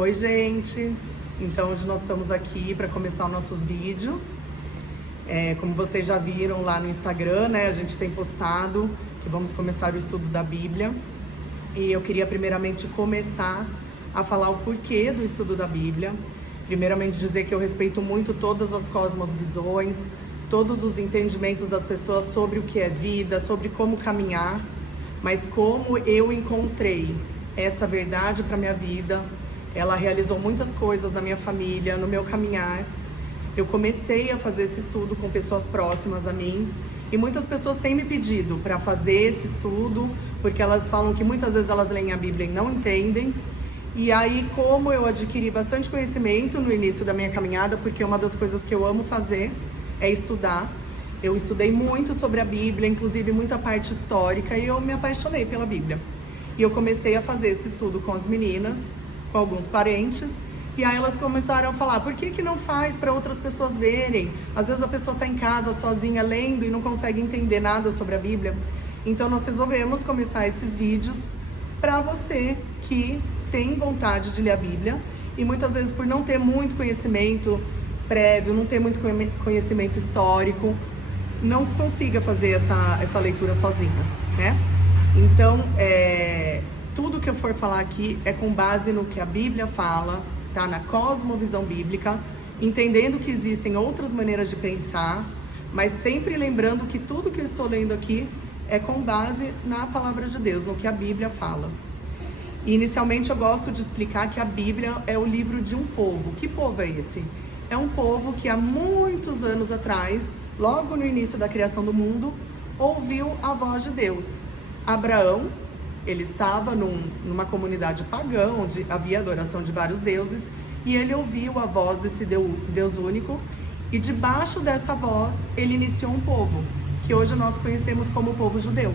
Oi, gente! Então, hoje nós estamos aqui para começar os nossos vídeos. Como vocês já viram lá no Instagram, né? A gente tem postado que vamos começar o estudo da Bíblia. E eu queria primeiramente começar a falar o porquê do estudo da Bíblia. Primeiramente dizer que eu respeito muito todas as cosmovisões, todos os entendimentos das pessoas sobre o que é vida, sobre como caminhar. Mas como eu encontrei essa verdade para minha vida, ela realizou muitas coisas na minha família, no meu caminhar. Eu comecei a fazer esse estudo com pessoas próximas a mim e muitas pessoas têm me pedido para fazer esse estudo, porque elas falam que muitas vezes elas leem a Bíblia e não entendem. E aí, como eu adquiri bastante conhecimento no início da minha caminhada, porque uma das coisas que eu amo fazer é estudar. Eu estudei muito sobre a Bíblia, inclusive muita parte histórica, e eu me apaixonei pela Bíblia. E eu comecei a fazer esse estudo com as meninas, com alguns parentes, e aí elas começaram a falar, por que não faz para outras pessoas verem? Às vezes a pessoa está em casa sozinha lendo e não consegue entender nada sobre a Bíblia. Então nós resolvemos começar esses vídeos para você que tem vontade de ler a Bíblia e muitas vezes por não ter muito conhecimento prévio, não ter muito conhecimento histórico, não consiga fazer essa leitura sozinha, né? Então, tudo que eu for falar aqui é com base no que a Bíblia fala, tá? Na cosmovisão bíblica, entendendo que existem outras maneiras de pensar, mas sempre lembrando que tudo que eu estou lendo aqui é com base na palavra de Deus, no que a Bíblia fala. E, inicialmente eu gosto de explicar que a Bíblia é o livro de um povo. Que povo é esse? É um povo que há muitos anos atrás, logo no início da criação do mundo, ouviu a voz de Deus. Abraão, ele estava numa comunidade pagã, onde havia adoração de vários deuses, e ele ouviu a voz desse Deus único, e debaixo dessa voz, ele iniciou um povo, que hoje nós conhecemos como o povo judeu.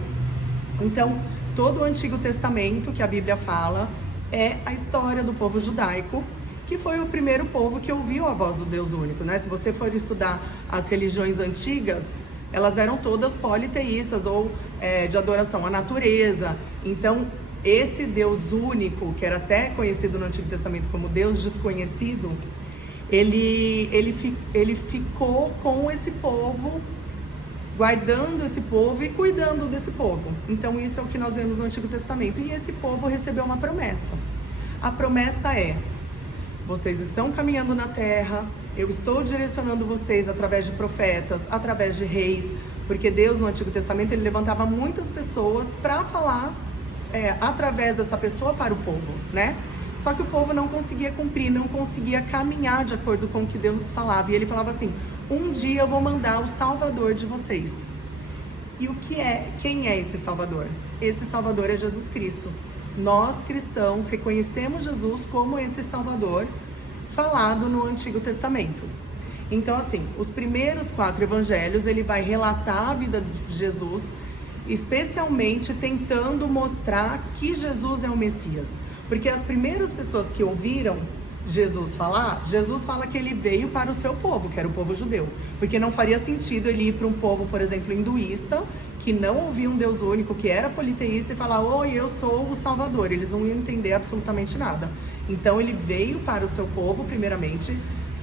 Então, todo o Antigo Testamento que a Bíblia fala é a história do povo judaico, que foi o primeiro povo que ouviu a voz do Deus único, né? Se você for estudar as religiões antigas, elas eram todas politeístas ou de adoração à natureza. Então, esse Deus único, que era até conhecido no Antigo Testamento como Deus desconhecido, ele ficou com esse povo, guardando esse povo e cuidando desse povo. Então, isso é o que nós vemos no Antigo Testamento. E esse povo recebeu uma promessa. A promessa é: vocês estão caminhando na terra, eu estou direcionando vocês através de profetas, através de reis, porque Deus no Antigo Testamento ele levantava muitas pessoas para falar através dessa pessoa para o povo, né? Só que o povo não conseguia cumprir, não conseguia caminhar de acordo com o que Deus falava. E ele falava assim: um dia eu vou mandar o Salvador de vocês. E quem é esse Salvador? Esse Salvador é Jesus Cristo. Nós, cristãos, reconhecemos Jesus como esse Salvador falado no Antigo Testamento. Então, assim, os primeiros 4 evangelhos, ele vai relatar a vida de Jesus, especialmente tentando mostrar que Jesus é o Messias. Porque as primeiras pessoas que ouviram Jesus fala que ele veio para o seu povo, que era o povo judeu. Porque não faria sentido ele ir para um povo, por exemplo, hinduísta, que não ouvia um Deus único, que era politeísta, e falar: oi, eu sou o Salvador. Eles não iam entender absolutamente nada. Então ele veio para o seu povo, primeiramente,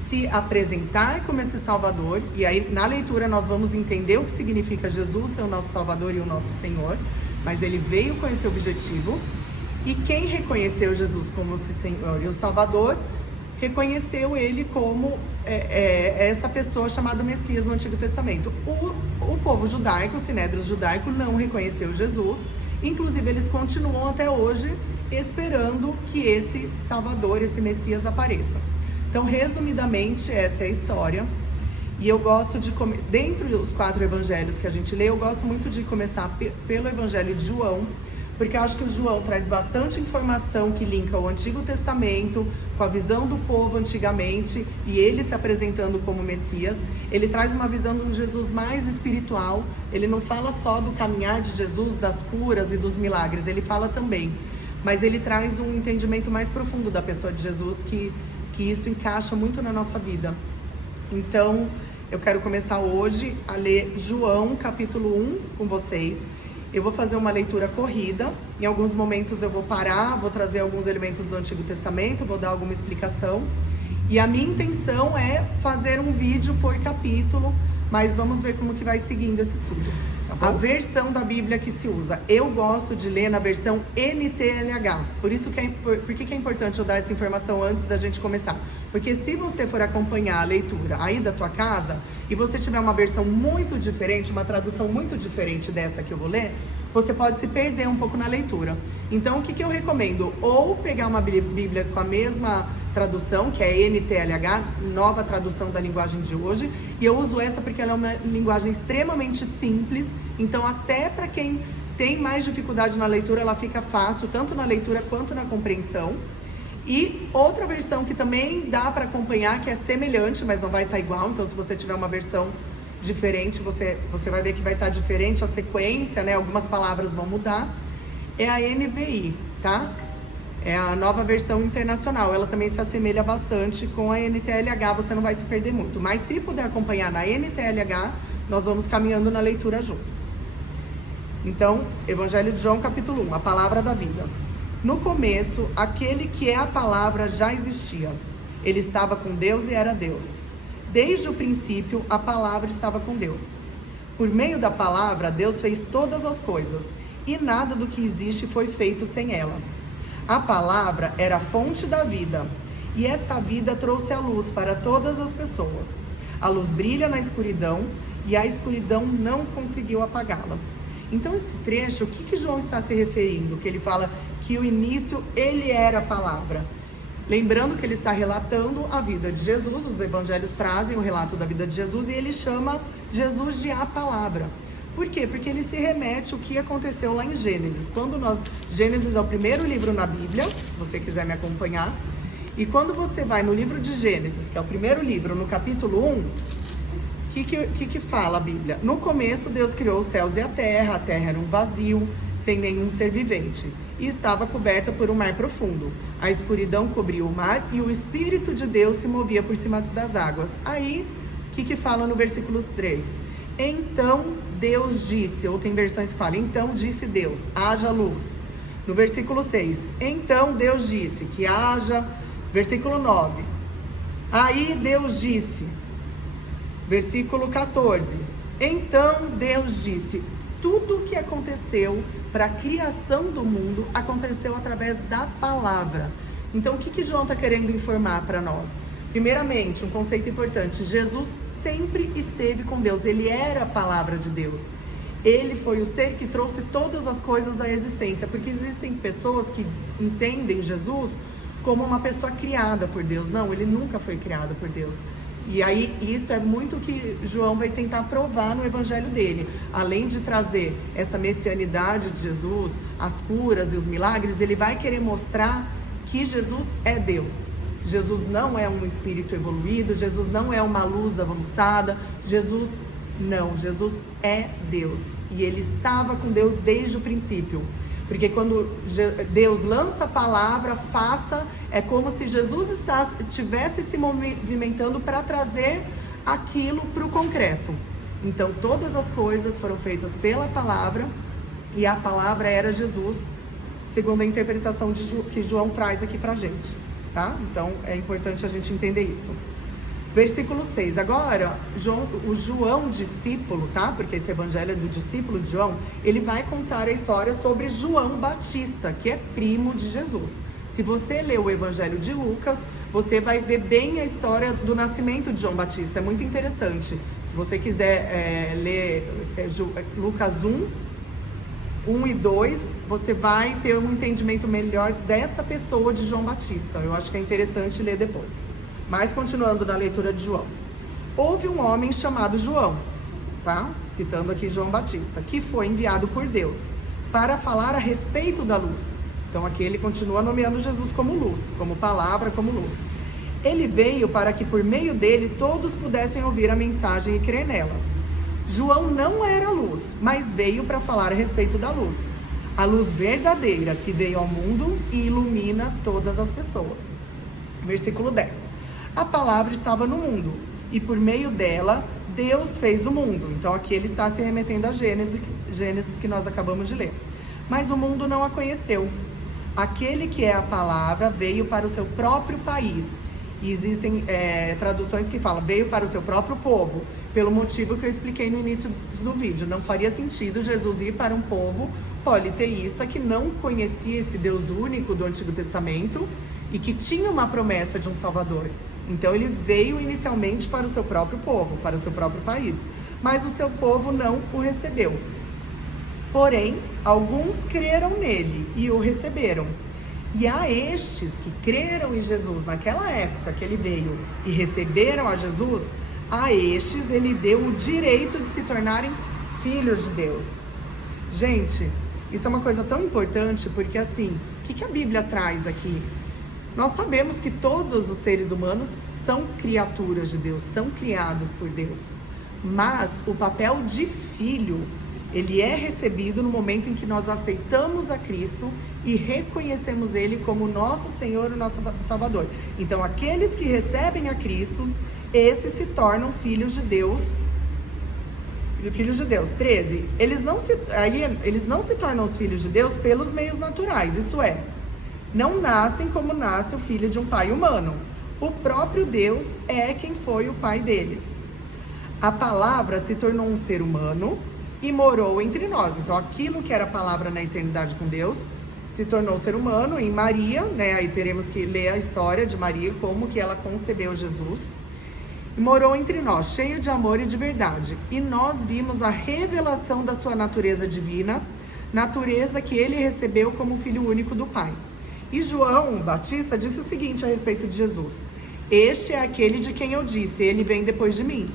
se apresentar como esse Salvador. E aí na leitura nós vamos entender o que significa Jesus ser o nosso Salvador e o nosso Senhor. Mas ele veio com esse objetivo. E quem reconheceu Jesus como esse Senhor e o Salvador, reconheceu ele como essa pessoa chamada Messias no Antigo Testamento. O povo judaico, o sinédrio judaico, não reconheceu Jesus. Inclusive, eles continuam até hoje esperando que esse Salvador, esse Messias apareça. Então, resumidamente, essa é a história. E eu gosto de, dentre os 4 evangelhos que a gente lê, eu gosto muito de começar pelo Evangelho de João, porque eu acho que o João traz bastante informação que linka o Antigo Testamento com a visão do povo antigamente e ele se apresentando como Messias. Ele traz uma visão de um Jesus mais espiritual. Ele não fala só do caminhar de Jesus, das curas e dos milagres, ele fala também. Mas ele traz um entendimento mais profundo da pessoa de Jesus, que isso encaixa muito na nossa vida. Então, eu quero começar hoje a ler João capítulo 1 com vocês. Eu vou fazer uma leitura corrida, em alguns momentos eu vou parar, vou trazer alguns elementos do Antigo Testamento, vou dar alguma explicação. E a minha intenção é fazer um vídeo por capítulo, mas vamos ver como que vai seguindo esse estudo. Tá, a versão da Bíblia que se usa, eu gosto de ler na versão NTLH. Por que é importante eu dar essa informação antes da gente começar? Porque se você for acompanhar a leitura aí da tua casa e você tiver uma versão muito diferente, uma tradução muito diferente dessa que eu vou ler, você pode se perder um pouco na leitura. Então, o que eu recomendo? Ou pegar uma Bíblia com a mesma tradução, que é NTLH, nova tradução da linguagem de hoje, e eu uso essa porque ela é uma linguagem extremamente simples, então até para quem tem mais dificuldade na leitura, ela fica fácil, tanto na leitura quanto na compreensão. E outra versão que também dá para acompanhar, que é semelhante, mas não vai estar igual, então se você tiver uma versão diferente, você vai ver que vai estar diferente a sequência, né? Algumas palavras vão mudar. É a NVI, tá? É a nova versão internacional. Ela também se assemelha bastante com a NTLH, você não vai se perder muito. Mas se puder acompanhar na NTLH, nós vamos caminhando na leitura juntos. Então, Evangelho de João, capítulo 1, a palavra da vida. No começo, aquele que é a palavra já existia. Ele estava com Deus e era Deus. Desde o princípio, a palavra estava com Deus. Por meio da palavra, Deus fez todas as coisas, e nada do que existe foi feito sem ela. A palavra era a fonte da vida, e essa vida trouxe a luz para todas as pessoas. A luz brilha na escuridão, e a escuridão não conseguiu apagá-la. Então, esse trecho, o que João está se referindo? Que ele fala que o início, ele era a palavra. Lembrando que ele está relatando a vida de Jesus, os evangelhos trazem o relato da vida de Jesus e ele chama Jesus de a palavra. Por quê? Porque ele se remete ao que aconteceu lá em Gênesis. Gênesis é o primeiro livro na Bíblia, se você quiser me acompanhar. E quando você vai no livro de Gênesis, que é o primeiro livro, no capítulo 1, o que fala a Bíblia? No começo, Deus criou os céus e a terra era um vazio, sem nenhum ser vivente, e estava coberta por um mar profundo. A escuridão cobria o mar e o Espírito de Deus se movia por cima das águas. Aí, o que fala no versículo 3? Então Deus disse, ou tem versões que falam, então disse Deus, haja luz. No versículo 6, então Deus disse que haja, versículo 9, aí Deus disse, versículo 14, então Deus disse, tudo o que aconteceu para a criação do mundo aconteceu através da palavra. Então, o que João está querendo informar para nós? Primeiramente, um conceito importante, Jesus sempre esteve com Deus, ele era a palavra de Deus. Ele foi o ser que trouxe todas as coisas à existência, porque existem pessoas que entendem Jesus como uma pessoa criada por Deus. Não, ele nunca foi criado por Deus. E aí, isso é muito que João vai tentar provar no evangelho dele. Além de trazer essa messianidade de Jesus, as curas e os milagres, ele vai querer mostrar que Jesus é Deus. Jesus não é um espírito evoluído, Jesus não é uma luz avançada, Jesus é Deus. E ele estava com Deus desde o princípio. Porque quando Deus lança a palavra, é como se Jesus estivesse se movimentando para trazer aquilo para o concreto. Então, todas as coisas foram feitas pela palavra, e a palavra era Jesus, segundo a interpretação que João traz aqui para a gente, tá? Então, é importante a gente entender isso. Versículo 6, agora, o João discípulo, tá? Porque esse evangelho é do discípulo de João, ele vai contar a história sobre João Batista, que é primo de Jesus. Se você ler o evangelho de Lucas, você vai ver bem a história do nascimento de João Batista, é muito interessante. Se você quiser ler Lucas 1 e 2, você vai ter um entendimento melhor dessa pessoa de João Batista. Eu acho que é interessante ler depois. Mas continuando na leitura de João. Houve um homem chamado João, tá? Citando aqui João Batista, que foi enviado por Deus para falar a respeito da luz. Então aqui ele continua nomeando Jesus como luz, como palavra, como luz. Ele veio para que por meio dele todos pudessem ouvir a mensagem e crer nela. João não era luz, mas veio para falar a respeito da luz. A luz verdadeira que veio ao mundo e ilumina todas as pessoas. Versículo 10. A palavra estava no mundo, e por meio dela, Deus fez o mundo. Então aqui ele está se remetendo a Gênesis, Gênesis que nós acabamos de ler. Mas o mundo não a conheceu. Aquele que é a palavra veio para o seu próprio país. E existem traduções que falam, veio para o seu próprio povo, pelo motivo que eu expliquei no início do vídeo. Não faria sentido Jesus ir para um povo politeísta que não conhecia esse Deus único do Antigo Testamento e que tinha uma promessa de um Salvador. Então ele veio inicialmente para o seu próprio povo, para o seu próprio país. Mas o seu povo não o recebeu. Porém, alguns creram nele e o receberam. E a estes que creram em Jesus naquela época que ele veio e receberam a Jesus, a estes ele deu o direito de se tornarem filhos de Deus. Gente, isso é uma coisa tão importante porque assim, o que a Bíblia traz aqui? Nós sabemos que todos os seres humanos são criaturas de Deus, são criados por Deus. Mas o papel de filho, ele é recebido no momento em que nós aceitamos a Cristo e reconhecemos Ele como nosso Senhor e nosso Salvador. Então, aqueles que recebem a Cristo, esses se tornam filhos de Deus. Filhos de Deus. 13. Eles não se tornam os filhos de Deus pelos meios naturais. Isso é, não nascem como nasce o filho de um pai humano. O próprio Deus é quem foi o pai deles. A palavra se tornou um ser humano e morou entre nós. Então, aquilo que era a palavra na eternidade com Deus se tornou ser humano em Maria, né? Aí teremos que ler a história de Maria, como que ela concebeu Jesus. E morou entre nós, cheio de amor e de verdade. E nós vimos a revelação da sua natureza divina, natureza que ele recebeu como filho único do Pai. E João Batista disse o seguinte a respeito de Jesus: este é aquele de quem eu disse, ele vem depois de mim.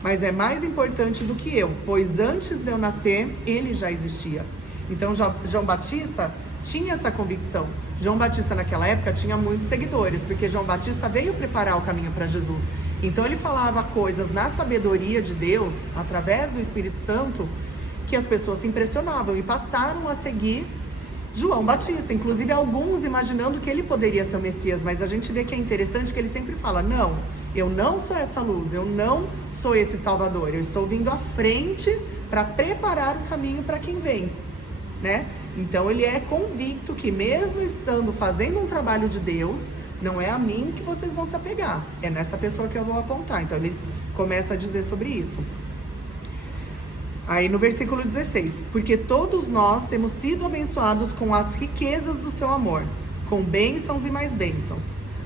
Mas é mais importante do que eu, pois antes de eu nascer, ele já existia. Então, João Batista tinha essa convicção. João Batista, naquela época, tinha muitos seguidores, porque João Batista veio preparar o caminho para Jesus. Então, ele falava coisas na sabedoria de Deus, através do Espírito Santo, que as pessoas se impressionavam e passaram a seguir João Batista. Inclusive, alguns imaginando que ele poderia ser o Messias, mas a gente vê que é interessante que ele sempre fala, não, eu não sou essa luz, eu não sou esse Salvador, eu estou vindo à frente para preparar o caminho para quem vem, né? Então ele é convicto que mesmo estando fazendo um trabalho de Deus, não é a mim que vocês vão se apegar, é nessa pessoa que eu vou apontar. Então ele começa a dizer sobre isso. Aí no versículo 16, porque todos nós temos sido abençoados com as riquezas do seu amor, com bênçãos e mais bênçãos.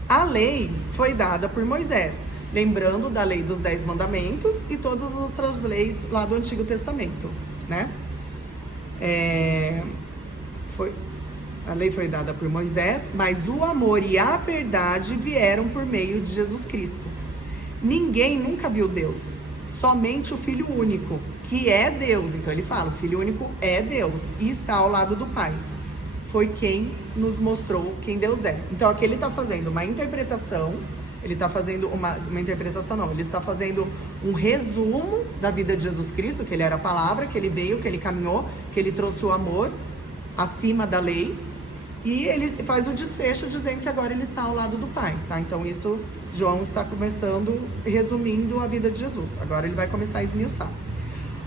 A lei foi dada por Moisés, lembrando da lei dos 10 mandamentos e todas as outras leis lá do Antigo Testamento, né? A lei foi dada por Moisés, mas o amor e a verdade vieram por meio de Jesus Cristo. Ninguém nunca viu Deus, somente o Filho único, que é Deus. Então ele fala, o Filho único é Deus e está ao lado do Pai. Foi quem nos mostrou quem Deus é. Então aqui ele está fazendo uma interpretação. Ele está fazendo uma interpretação, não. Ele está fazendo um resumo da vida de Jesus Cristo, que ele era a palavra, que ele veio, que ele caminhou, que ele trouxe o amor acima da lei. E ele faz o desfecho dizendo que agora ele está ao lado do Pai, tá? Então isso, João está começando, resumindo a vida de Jesus. Agora ele vai começar a esmiuçar.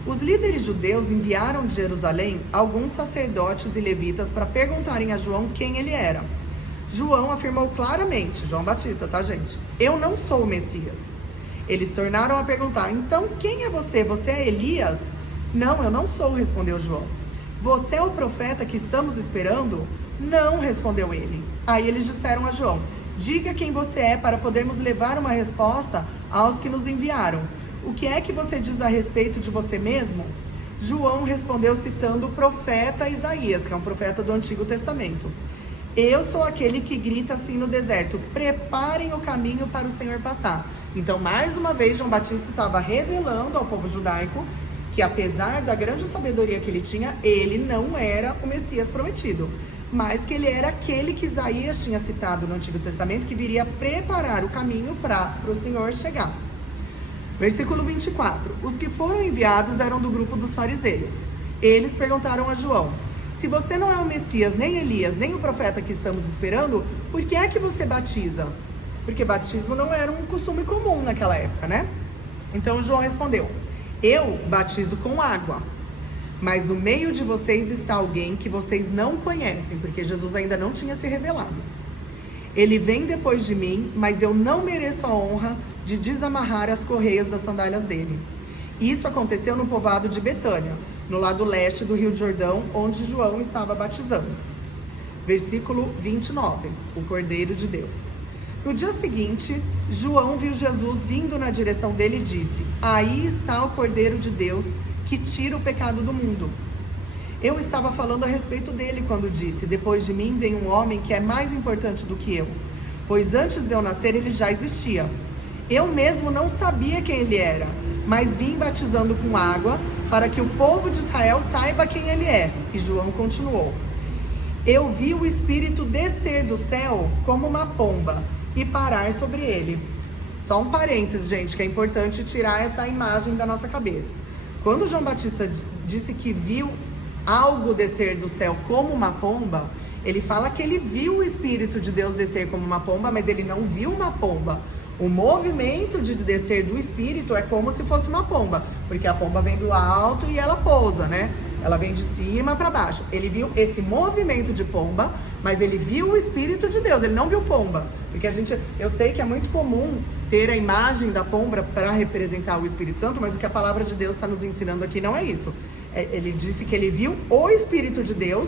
Os líderes judeus enviaram de Jerusalém alguns sacerdotes e levitas para perguntarem a João quem ele era. João afirmou claramente, João Batista, tá, gente? Eu não sou o Messias. Eles tornaram a perguntar, então quem é você? Você é Elias? Não, eu não sou, respondeu João. Você é o profeta que estamos esperando? Não, respondeu ele. Aí eles disseram a João, diga quem você é para podermos levar uma resposta aos que nos enviaram. O que é que você diz a respeito de você mesmo? João respondeu citando o profeta Isaías, que é um profeta do Antigo Testamento. Eu sou aquele que grita assim no deserto, preparem o caminho para o Senhor passar. Então, mais uma vez, João Batista estava revelando ao povo judaico que, apesar da grande sabedoria que ele tinha, ele não era o Messias prometido, mas que ele era aquele que Isaías tinha citado no Antigo Testamento, que viria preparar o caminho para o Senhor chegar. Versículo 24. Os que foram enviados eram do grupo dos fariseus. Eles perguntaram a João, se você não é o Messias, nem Elias, nem o profeta que estamos esperando, por que é que você batiza? Porque batismo não era um costume comum naquela época, né? Então João respondeu, eu batizo com água, Mas no meio de vocês está alguém que vocês não conhecem, porque Jesus ainda não tinha se revelado. Ele vem depois de mim, mas eu não mereço a honra de desamarrar as correias das sandálias dele. Isso aconteceu no povoado de Betânia, no lado leste do Rio Jordão, onde João estava batizando. Versículo 29, o Cordeiro de Deus. No dia seguinte, João viu Jesus vindo na direção dele e disse: aí está o Cordeiro de Deus que tira o pecado do mundo. Eu estava falando a respeito dele quando disse: depois de mim vem um homem que é mais importante do que eu, pois antes de eu nascer ele já existia. Eu mesmo não sabia quem ele era, mas vim batizando com água para que o povo de Israel saiba quem ele é. E João continuou: eu vi o Espírito descer do céu como uma pomba e parar sobre ele. Só um parênteses, gente, que é importante tirar essa imagem da nossa cabeça. Quando João Batista disse que viu algo descer do céu como uma pomba, ele fala que ele viu o Espírito de Deus descer como uma pomba, mas ele não viu uma pomba. O movimento de descer do Espírito é como se fosse uma pomba, porque a pomba vem do alto e ela pousa, né? Ela vem de cima para baixo. Ele viu esse movimento de pomba, mas ele viu o Espírito de Deus, ele não viu pomba. Porque eu sei que é muito comum ter a imagem da pomba para representar o Espírito Santo, mas o que a palavra de Deus está nos ensinando aqui não é isso. Ele disse que ele viu o Espírito de Deus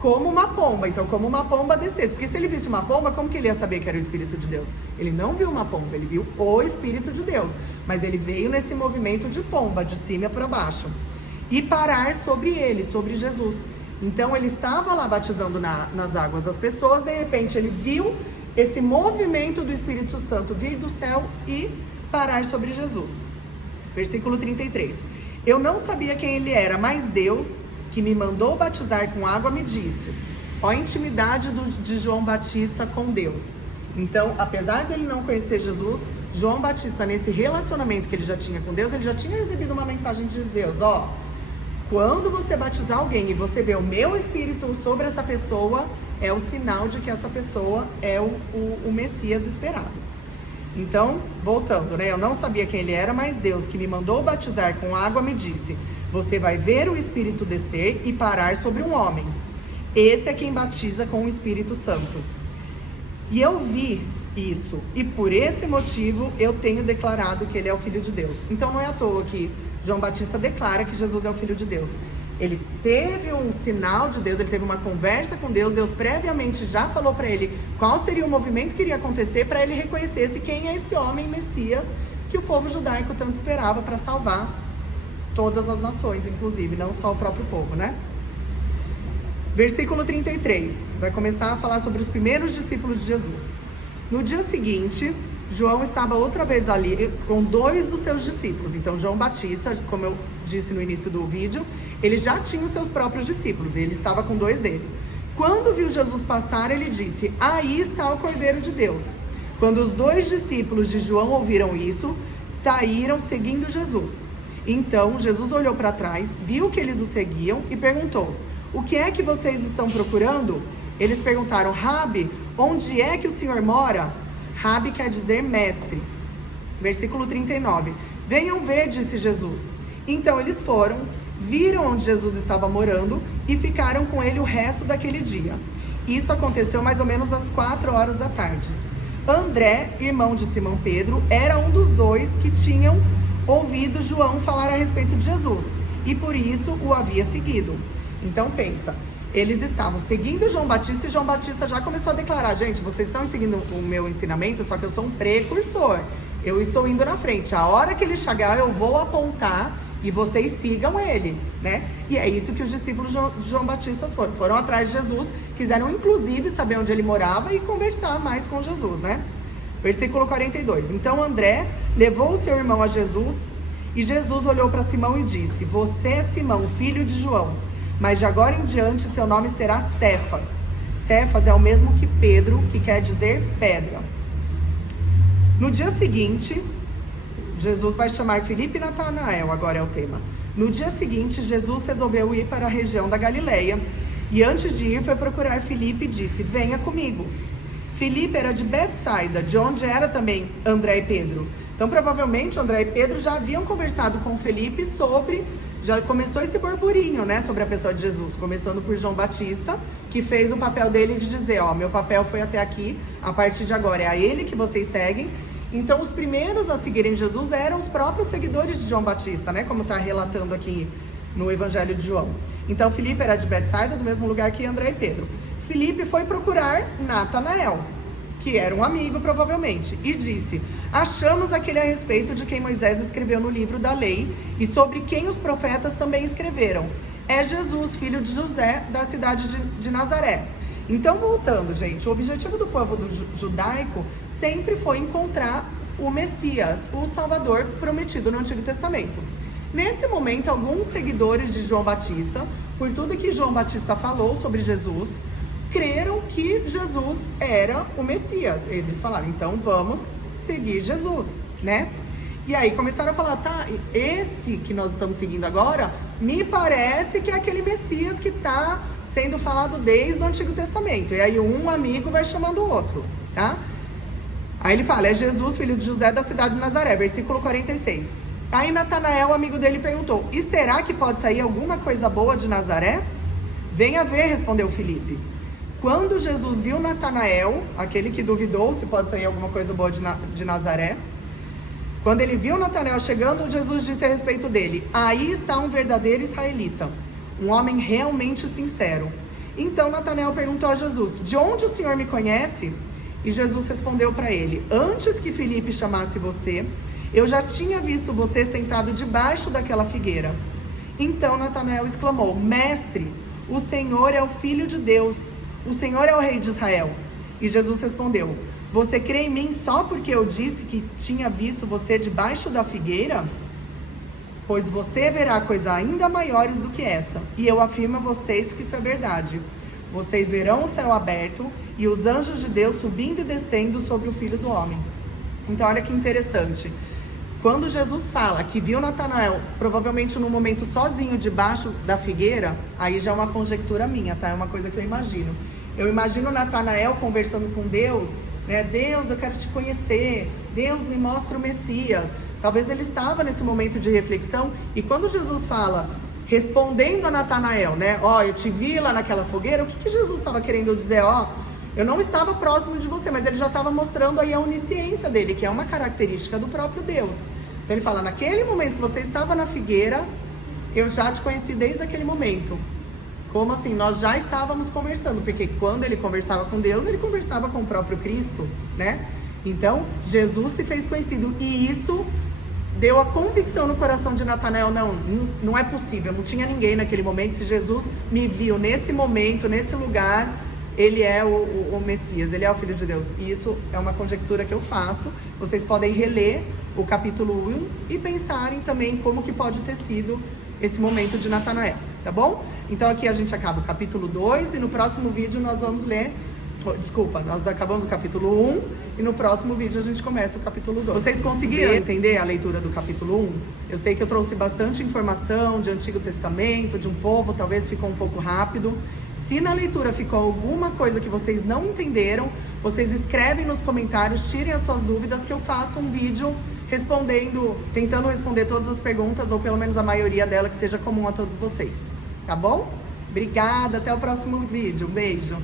como uma pomba, então como uma pomba descesse. Porque se ele visse uma pomba, como que ele ia saber que era o Espírito de Deus? Ele não viu uma pomba, ele viu o Espírito de Deus. Mas ele veio nesse movimento de pomba, de cima para baixo. E parar sobre ele, sobre Jesus. Então ele estava lá batizando nas águas as pessoas, de repente ele viu esse movimento do Espírito Santo vir do céu e parar sobre Jesus. Versículo 33. Eu não sabia quem ele era, mas Deus, que me mandou batizar com água, me disse. Ó a intimidade de João Batista com Deus. Então, apesar dele não conhecer Jesus, João Batista, nesse relacionamento que ele já tinha com Deus, ele já tinha recebido uma mensagem de Deus. Ó, quando você batizar alguém e você vê o meu Espírito sobre essa pessoa, é o sinal de que essa pessoa é o Messias esperado. Então, voltando, né? Eu não sabia quem ele era, mas Deus, que me mandou batizar com água, me disse: você vai ver o Espírito descer e parar sobre um homem. Esse é quem batiza com o Espírito Santo. E eu vi isso, e por esse motivo eu tenho declarado que ele é o Filho de Deus. Então não é à toa que João Batista declara que Jesus é o Filho de Deus. Ele teve um sinal de Deus, ele teve uma conversa com Deus. Deus previamente já falou para ele qual seria o movimento que iria acontecer para ele reconhecesse quem é esse homem Messias que o povo judaico tanto esperava para salvar todas as nações, inclusive, não só o próprio povo, né? Versículo 33, vai começar a falar sobre os primeiros discípulos de Jesus. No dia seguinte, João estava outra vez ali com 2 dos seus discípulos. Então, João Batista, como eu disse no início do vídeo, ele já tinha os seus próprios discípulos, e ele estava com 2 dele. Quando viu Jesus passar, ele disse: aí está o Cordeiro de Deus. Quando os 2 discípulos de João ouviram isso, saíram seguindo Jesus. Então, Jesus olhou para trás, viu que eles o seguiam e perguntou: o que é que vocês estão procurando? Eles perguntaram: Rabi, onde é que o Senhor mora? Rabi quer dizer mestre. Versículo 39. Venham ver, disse Jesus. Então eles foram, viram onde Jesus estava morando e ficaram com ele o resto daquele dia. Isso aconteceu mais ou menos às 4 horas da tarde. André, irmão de Simão Pedro, era um dos 2 que tinham ouvido João falar a respeito de Jesus e por isso o havia seguido. Então pensa, eles estavam seguindo João Batista e João Batista já começou a declarar: gente, vocês estão seguindo o meu ensinamento, só que eu sou um precursor, eu estou indo na frente, a hora que ele chegar eu vou apontar e vocês sigam ele, né? E é isso que os discípulos de João Batista foram atrás de Jesus, quiseram inclusive saber onde ele morava e conversar mais com Jesus, né? Versículo 42. Então André levou o seu irmão a Jesus e Jesus olhou para Simão e disse: você é Simão, filho de João, mas de agora em diante seu nome será Cefas. Cefas é o mesmo que Pedro, que quer dizer pedra. No dia seguinte, Jesus vai chamar Filipe e Natanael, agora é o tema. No dia seguinte, Jesus resolveu ir para a região da Galileia e antes de ir foi procurar Filipe e disse: venha comigo. Filipe era de Betsaida, de onde era também André e Pedro. Então provavelmente André e Pedro já haviam conversado com Filipe sobre já começou esse burburinho, né, sobre a pessoa de Jesus, começando por João Batista, que fez o papel dele de dizer, ó, meu papel foi até aqui, a partir de agora é a ele que vocês seguem. Então os primeiros a seguirem Jesus eram os próprios seguidores de João Batista, né, como está relatando aqui no Evangelho de João. Então Filipe era de Betsaida, do mesmo lugar que André e Pedro. Filipe foi procurar Natanael, que era um amigo provavelmente, e disse, achamos aquele a respeito de quem Moisés escreveu no livro da lei e sobre quem os profetas também escreveram. É Jesus, filho de José, da cidade de Nazaré. Então, voltando, gente, o objetivo do povo judaico sempre foi encontrar o Messias, o Salvador prometido no Antigo Testamento. Nesse momento, alguns seguidores de João Batista, por tudo que João Batista falou sobre Jesus, creram que Jesus era o Messias. Eles falaram, então vamos seguir Jesus, né? E aí começaram a falar, tá, esse que nós estamos seguindo agora, me parece que é aquele Messias que está sendo falado desde o Antigo Testamento. E aí um amigo vai chamando o outro, tá? Aí ele fala, é Jesus, filho de José, da cidade de Nazaré, versículo 46. Aí Natanael, o amigo dele, perguntou, e será que pode sair alguma coisa boa de Nazaré? Venha ver, respondeu Filipe. Quando Jesus viu Natanael, aquele que duvidou se pode sair alguma coisa boa de Nazaré, quando ele viu Natanael chegando, Jesus disse a respeito dele, aí está um verdadeiro israelita, um homem realmente sincero. Então Natanael perguntou a Jesus, de onde o Senhor me conhece? E Jesus respondeu para ele, antes que Filipe chamasse você, eu já tinha visto você sentado debaixo daquela figueira. Então Natanael exclamou, mestre, o Senhor é o Filho de Deus, o Senhor é o Rei de Israel. E Jesus respondeu, você crê em mim só porque eu disse que tinha visto você debaixo da figueira? Pois você verá coisas ainda maiores do que essa. E eu afirmo a vocês que isso é verdade. Vocês verão o céu aberto e os anjos de Deus subindo e descendo sobre o Filho do Homem. Então olha que interessante. Quando Jesus fala que viu Natanael, provavelmente num momento sozinho debaixo da figueira, aí já é uma conjectura minha, tá? É uma coisa que eu imagino. Eu imagino Natanael conversando com Deus, né? Deus, eu quero te conhecer. Deus, me mostra o Messias. Talvez ele estava nesse momento de reflexão e quando Jesus fala, respondendo a Natanael, né? Ó, eu te vi lá naquela fogueira, o que Jesus estava querendo dizer? Ó, eu não estava próximo de você, mas ele já estava mostrando aí a onisciência dele, que é uma característica do próprio Deus. Então ele fala, naquele momento que você estava na figueira, eu já te conheci desde aquele momento. Como assim? Nós já estávamos conversando, porque quando ele conversava com Deus, ele conversava com o próprio Cristo, né? Então, Jesus se fez conhecido e isso deu a convicção no coração de Natanael, não é possível, não tinha ninguém naquele momento, se Jesus me viu nesse momento, nesse lugar, ele é o Messias, ele é o Filho de Deus. E isso é uma conjectura que eu faço, vocês podem reler o capítulo 1 e pensarem também como que pode ter sido esse momento de Natanael, tá bom? Então aqui a gente acaba o capítulo 2 e no próximo vídeo nós vamos ler, nós acabamos o capítulo 1 e no próximo vídeo a gente começa o capítulo 2. Vocês conseguiram entender a leitura do capítulo 1? Eu sei que eu trouxe bastante informação de Antigo Testamento, de um povo, talvez ficou um pouco rápido. Se na leitura ficou alguma coisa que vocês não entenderam, vocês escrevem nos comentários, tirem as suas dúvidas que eu faço um vídeo tentando responder todas as perguntas, ou pelo menos a maioria dela, que seja comum a todos vocês. Tá bom? Obrigada, até o próximo vídeo. Um beijo.